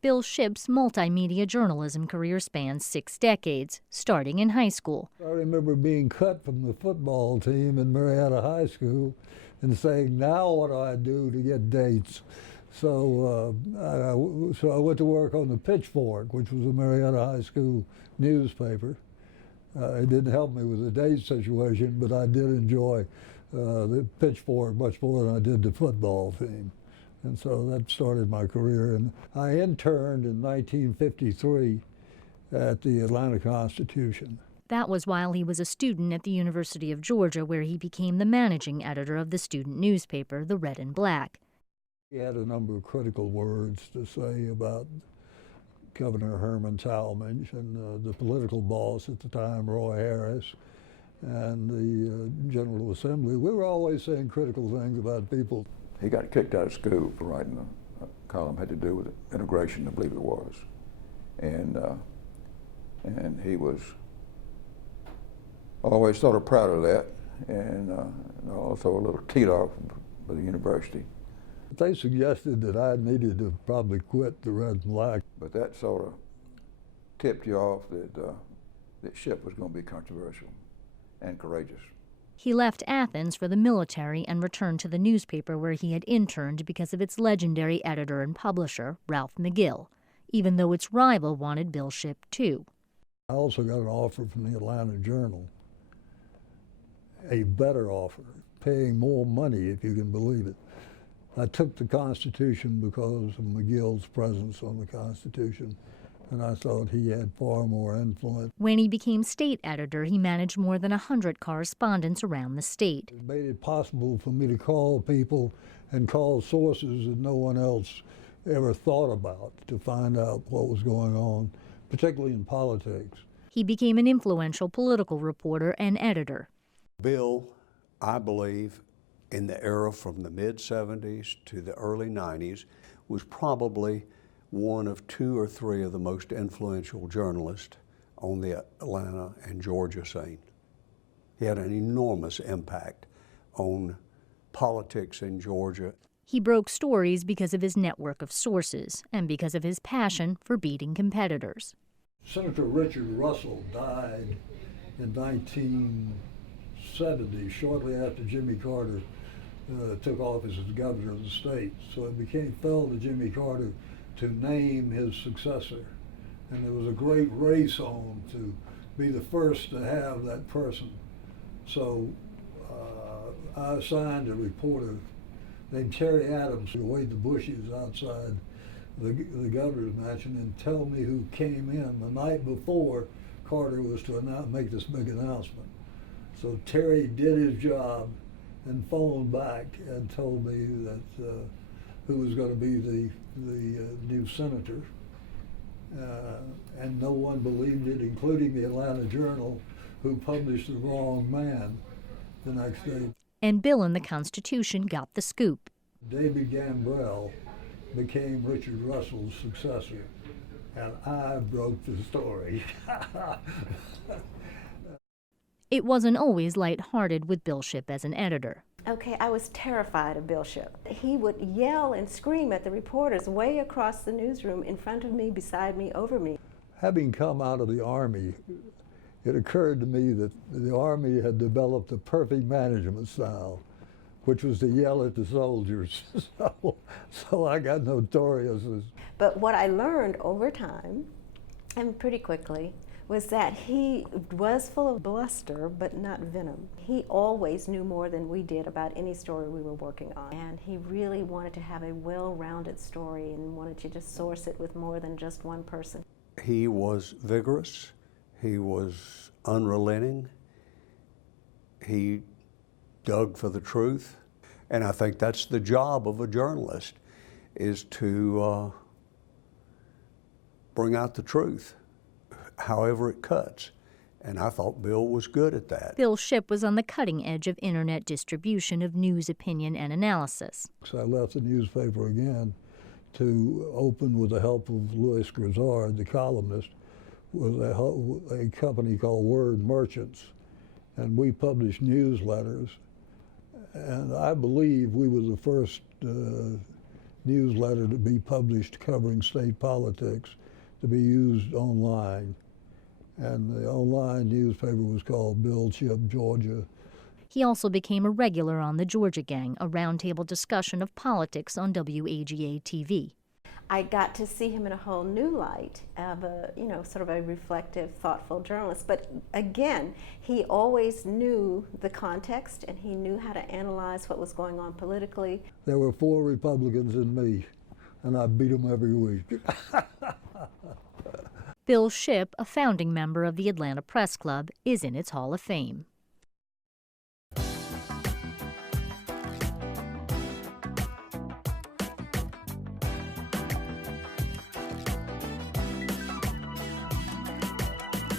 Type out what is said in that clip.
Bill Shipp's multimedia journalism career spans 6 decades, starting in high school. I remember being cut from the football team in Marietta High School and saying, now what do I do to get dates? So I went to work on the Pitchfork, which was a Marietta High School newspaper. It didn't help me with the date situation, but I did enjoy the Pitchfork much more than I did the football team. And so that started my career. And I interned in 1953 at the Atlanta Constitution. That was while he was a student at the University of Georgia, where he became the managing editor of the student newspaper, the Red and Black. He had a number of critical words to say about Governor Herman Talmadge and the political boss at the time, Roy Harris, and the General Assembly. We were always saying critical things about people. He got kicked out of school for writing a column had to do with integration, I believe it was, and he was always sort of proud of that, and also a little teed off by the university. They suggested that I needed to probably quit the Red and Black. But that sort of tipped you off that Shipp was going to be controversial and courageous. He left Athens for the military and returned to the newspaper where he had interned because of its legendary editor and publisher, Ralph McGill, even though its rival wanted Bill Shipp too. I also got an offer from the Atlanta Journal, a better offer, paying more money, if you can believe it. I took the Constitution because of McGill's presence on the Constitution, and I thought he had far more influence. When he became state editor, he managed more than 100 correspondents around the state. It made it possible for me to call people and call sources that no one else ever thought about to find out what was going on, particularly in politics. He became an influential political reporter and editor. Bill, I believe, in the era from the mid-'70s to the early '90s, was probably one of 2 or 3 of the most influential journalists on the Atlanta and Georgia scene. He had an enormous impact on politics in Georgia. He broke stories because of his network of sources and because of his passion for beating competitors. Senator Richard Russell died in 1970, shortly after Jimmy Carter took office as governor of the state. So it fell to Jimmy Carter to name his successor. And there was a great race on to be the first to have that person. So I assigned a reporter named Terry Adams to wait the bushes outside the governor's mansion and tell me who came in the night before Carter was to make this big announcement. So Terry did his job and phoned back and told me that who was going to be the new senator. And no one believed it, including the Atlanta Journal, who published the wrong man the next day. And Bill and the Constitution got the scoop. Davy Gambrell became Richard Russell's successor, and I broke the story. It wasn't always lighthearted with Bill Shipp as an editor. Okay, I was terrified of Bill Shipp. He would yell and scream at the reporters way across the newsroom, in front of me, beside me, over me. Having come out of the Army, it occurred to me that the Army had developed a perfect management style, which was to yell at the soldiers. So I got notorious. But what I learned over time, and pretty quickly, was that he was full of bluster, but not venom. He always knew more than we did about any story we were working on. And he really wanted to have a well-rounded story and wanted to just source it with more than just one person. He was vigorous. He was unrelenting. He dug for the truth. And I think that's the job of a journalist, is to bring out the truth, however it cuts. And I thought Bill was good at that. Bill Shipp was on the cutting edge of internet distribution of news, opinion, and analysis. So I left the newspaper again to open, with the help of Louis Grizzard, the columnist, with a company called Word Merchants. And we published newsletters. And I believe we were the first newsletter to be published covering state politics to be used online. And the online newspaper was called Bill Shipp, Georgia. He also became a regular on The Georgia Gang, a roundtable discussion of politics on WAGA TV. I got to see him in a whole new light of a, sort of a reflective, thoughtful journalist. But again, he always knew the context and he knew how to analyze what was going on politically. There were 4 Republicans in me, and I beat them every week. Bill Shipp, a founding member of the Atlanta Press Club, is in its Hall of Fame.